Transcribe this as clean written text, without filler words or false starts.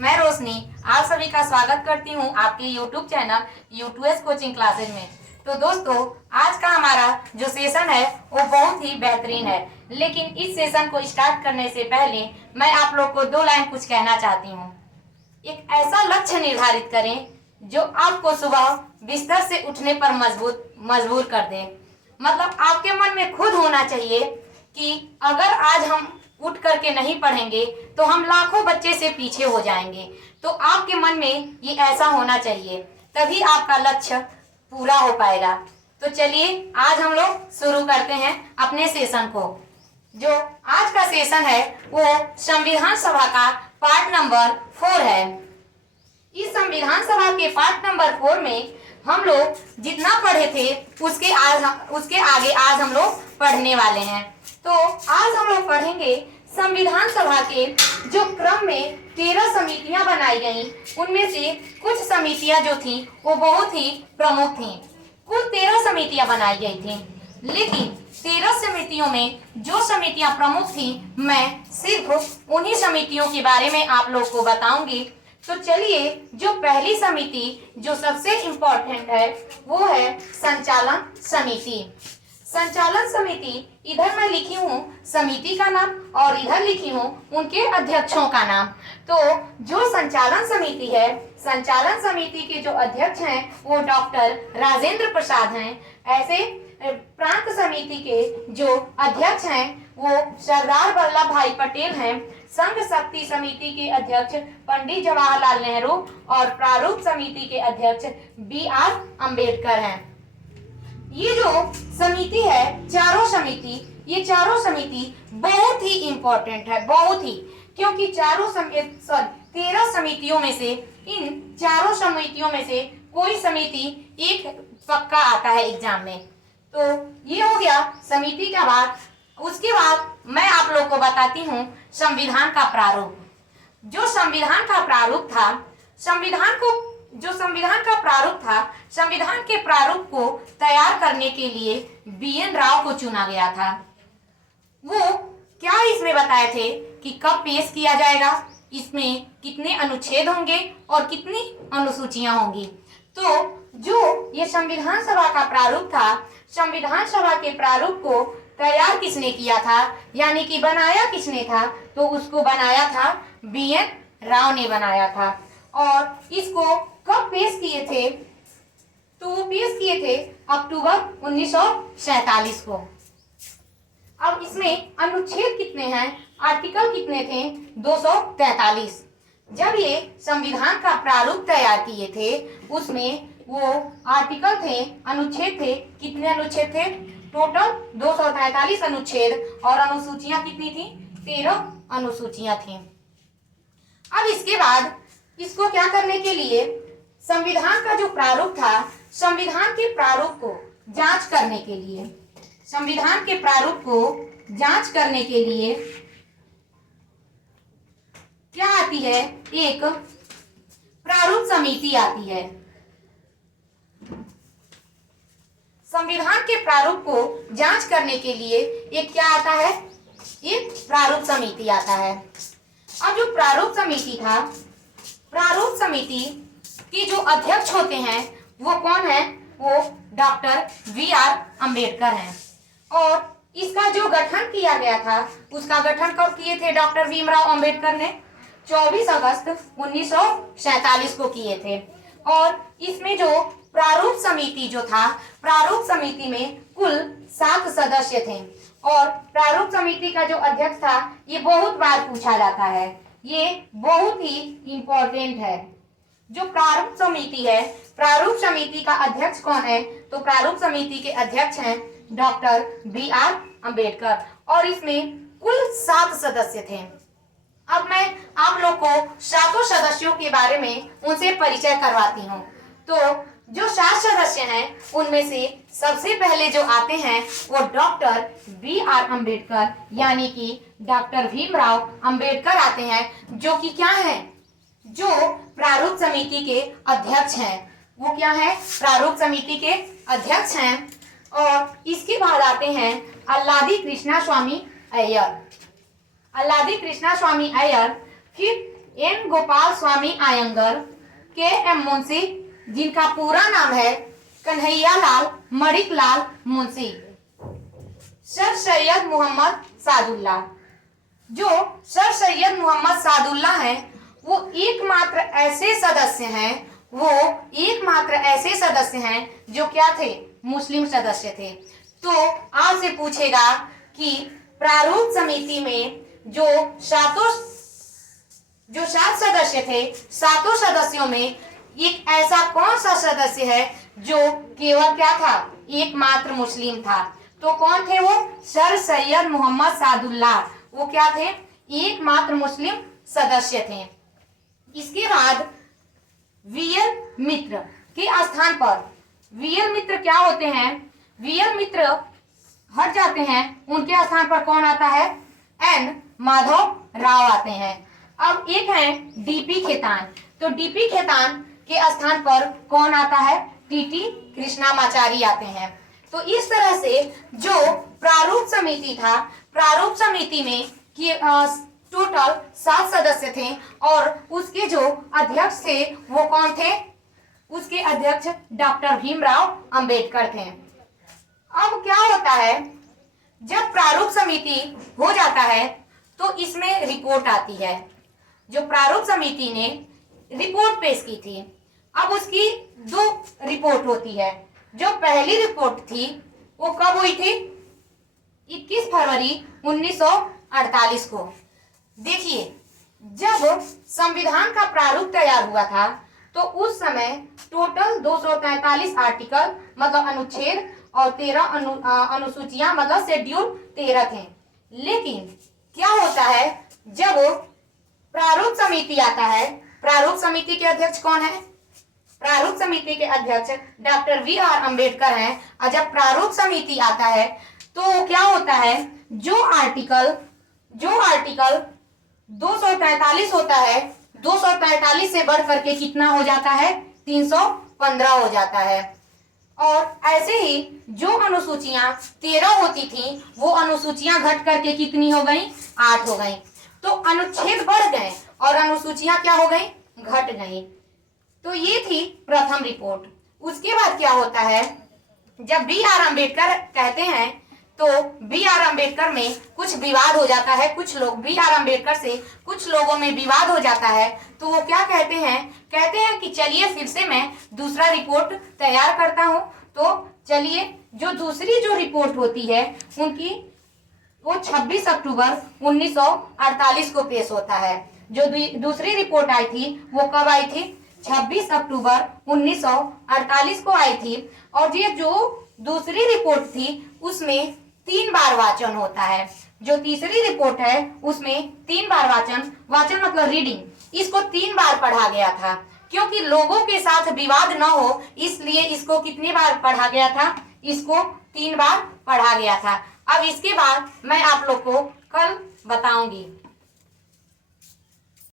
मैं रोशनी आप सभी का स्वागत करती हूं आपके YouTube चैनल यूट्यूएस कोचिंग क्लासेज में। तो दोस्तों, आज का हमारा जो सेशन है वो बहुत ही बेहतरीन है, लेकिन इस सेशन को स्टार्ट करने से पहले मैं आप लोग को दो लाइन कुछ कहना चाहती हूं। एक ऐसा लक्ष्य निर्धारित करें जो आपको सुबह बिस्तर से उठने पर मजबूर कर दे। मतलब आपके मन में खुद होना चाहिए कि अगर आज हम उठ करके नहीं पढ़ेंगे तो हम लाखों बच्चे से पीछे हो जाएंगे। तो आपके मन में ये ऐसा होना चाहिए, तभी आपका लक्ष्य पूरा हो पाएगा। तो चलिए आज हम लोग शुरू करते हैं अपने सेशन को। जो आज का सेशन है वो संविधान सभा का पार्ट नंबर 4 है। इस संविधान सभा के पार्ट नंबर 4 में हम लोग जितना पढ़े थे उसके आगे आज हम लोग पढ़ने वाले हैं। तो आज हम लोग पढ़ेंगे संविधान सभा के जो क्रम में 13 समितियां बनाई गई, उनमें से कुछ समितियां जो थी वो बहुत ही प्रमुख थी। कुल 13 समितियां बनाई गई थी, लेकिन 13 समितियों में जो समितियां प्रमुख थी मैं सिर्फ उन्हीं समितियों के बारे में आप लोग को बताऊंगी। तो चलिए, जो पहली समिति जो सबसे इम्पोर्टेंट है वो है संचालन समिति। संचालन समिति, इधर मैं लिखी हूँ समिति का नाम और इधर लिखी हूँ उनके अध्यक्षों का नाम। तो जो संचालन समिति है, संचालन समिति के जो अध्यक्ष हैं वो डॉक्टर राजेंद्र प्रसाद हैं। ऐसे प्रांत समिति के जो अध्यक्ष हैं वो सरदार वल्लभ भाई पटेल हैं। संघ शक्ति समिति के अध्यक्ष पंडित जवाहरलाल नेहरू और प्रारूप समिति के अध्यक्ष BR अम्बेडकर हैं। ये जो समिति है, ये चारों समिति बहुत ही इम्पोर्टेंट है, बहुत ही, क्योंकि 13 समितियों में से इन चारों समितियों में से कोई समिति एक पक्का आता है एग्जाम में। तो ये हो गया समिति का बात। उसके बाद मैं आप लोग को बताती हूँ संविधान का प्रारूप। जो संविधान का प्रारूप था, संविधान के प्रारूप को तैयार करने के लिए BN राव को चुना गया था। वो क्या इसमें बताए थे कि कब पेश किया जाएगा, इसमें कितने अनुच्छेद होंगे और कितनी अनुसूचियां होंगी। तो जो ये संविधान सभा का प्रारूप था, संविधान सभा के प्रारूप को तैयार किसने किया था, यानी कि बनाया किसने था, तो उसको बनाया था BN राव ने बनाया था। और इसको कब पेश किए थे, तो वो पेश किए थे अक्टूबर 1947 को। अब इसमें अनुच्छेद कितने हैं, आर्टिकल कितने थे, 243। जब ये संविधान का प्रारूप तैयार किए थे उसमें वो आर्टिकल थे, अनुच्छेद थे, कितने अनुच्छेद थे, टोटल 243 अनुच्छेद और अनुसूचियां कितनी थी, 13 अनुसूचियां थी। अब इसके बाद इसको क्या करने के लिए, संविधान का जो प्रारूप था, संविधान के प्रारूप को जांच करने के लिए, संविधान के प्रारूप को जांच करने के लिए क्या आती है, एक प्रारूप समिति आती है। संविधान के प्रारूप को जांच करने के लिए एक क्या आता है, एक प्रारूप समिति आता है। अब जो प्रारूप समिति था, प्रारूप समिति के जो अध्यक्ष होते हैं वो कौन है, वो डॉक्टर BR अम्बेडकर हैं। और इसका जो गठन किया गया था, उसका गठन कब किए थे डॉक्टर भीमराव अम्बेडकर ने, 24 अगस्त 1947 को किए थे। और इसमें जो प्रारूप समिति जो था, प्रारूप समिति में कुल 7 सदस्य थे। और प्रारूप समिति का जो अध्यक्ष था, ये बहुत बार पूछा जाता है, ये बहुत ही इम्पोर्टेंट है। जो प्रारूप समिति है, प्रारूप समिति का अध्यक्ष कौन है, तो प्रारूप समिति के अध्यक्ष हैं डॉक्टर BR अम्बेडकर। और इसमें कुल 7 सदस्य थे। अब मैं आप लोग को 7 सदस्यों के बारे में उनसे परिचय करवाती हूँ। तो जो 7 सदस्य हैं उनमें से सबसे पहले जो आते हैं वो डॉक्टर BR अम्बेडकर, यानी कि डॉक्टर भीमराव अम्बेडकर आते हैं, जो कि क्या है, जो प्रारूप समिति के अध्यक्ष हैं। वो क्या है, प्रारूप समिति के अध्यक्ष हैं। और इसके बाद आते हैं अल्लादी कृष्णा स्वामी अय्यर। अल्लादी कृष्णा स्वामी अय्यर फिर एन गोपाल स्वामी आयंगर, के एम मुंशी, जिनका पूरा नाम है कन्हैयालाल मणिकलाल मुंशी, सर सैयद मोहम्मद सादुल्ला। जो सर सैयद मोहम्मद सादुल्ला हैं वो एकमात्र ऐसे सदस्य हैं जो क्या थे, मुस्लिम सदस्य थे। तो आपसे पूछेगा कि प्रारूप समिति में जो सात सदस्य थे, सातों सदस्यों में एक ऐसा कौन सा सदस्य है जो केवल क्या था, एकमात्र मुस्लिम था। तो कौन थे वो, सर सैयद मोहम्मद सादुल्ला। वो क्या थे, एकमात्र मुस्लिम सदस्य थे। इसके बाद वीएल मित्र के स्थान पर, वीएल मित्र क्या होते हैं, वीएल मित्र हट जाते हैं, उनके स्थान पर कौन आता है, एन माधव राव आते हैं। अब एक है डीपी खेतान, तो डीपी खेतान के स्थान पर कौन आता है, टीटी कृष्णामाचारी आते हैं। तो इस तरह से जो प्रारूप समिति था, प्रारूप समिति में कि टोटल 7 सदस्य थे और उसके जो अध्यक्ष थे वो कौन थे, उसके अध्यक्ष डॉक्टर भीमराव अंबेडकर थे। अब क्या होता है, जब प्रारूप समिति हो जाता है तो इसमें रिपोर्ट आती है। जो प्रारूप समिति ने रिपोर्ट पेश की थी, अब उसकी 2 रिपोर्ट होती है। जो पहली रिपोर्ट थी वो कब हुई थी, 21 फरवरी 1948 को। देखिए, जब संविधान का प्रारूप तैयार हुआ था तो उस समय टोटल 243 आर्टिकल मतलब अनुच्छेद और 13 अनुसूचियां मतलब शेड्यूल 13 थे। लेकिन क्या होता है, जब प्रारूप समिति आता है, प्रारूप समिति के अध्यक्ष कौन है, प्रारूप समिति के अध्यक्ष डॉक्टर वी.आर. अंबेडकर हैं। और जब प्रारूप समिति आता है तो क्या होता है, जो आर्टिकल 243 होता है, 243 से बढ़ करके कितना हो जाता है, 315 हो जाता है। और ऐसे ही जो अनुसूचियां 13 होती थी वो अनुसूचियां घट करके कितनी हो गई, 8 हो गई। तो अनुच्छेद बढ़ गए और अनुसूचियां क्या हो गई, घट गई। तो ये थी प्रथम रिपोर्ट। उसके बाद क्या होता है, जब बी.आर. अंबेडकर कहते हैं तो बी.आर. अंबेडकर में कुछ विवाद हो जाता है, कुछ लोग बी.आर. अंबेडकर से कुछ लोगों में विवाद हो जाता है। तो वो क्या कहते हैं कि चलिए फिर से मैं दूसरा रिपोर्ट तैयार करता हूँ। तो चलिए, जो दूसरी जो रिपोर्ट होती है उनकी वो 26 अक्टूबर 1948 को पेश होता है। जो दूसरी रिपोर्ट आई थी वो कब आई थी, 26 अक्टूबर 1948 को आई थी। और ये जो दूसरी रिपोर्ट थी उसमें 3 बार वाचन होता है। जो तीसरी रिपोर्ट है उसमें 3 बार वाचन मतलब रीडिंग, इसको 3 बार पढ़ा गया था। क्योंकि लोगों के साथ विवाद न हो इसलिए इसको कितनी बार पढ़ा गया था, इसको 3 बार पढ़ा गया था। अब इसके बाद मैं आप लोग को कल बताऊंगी।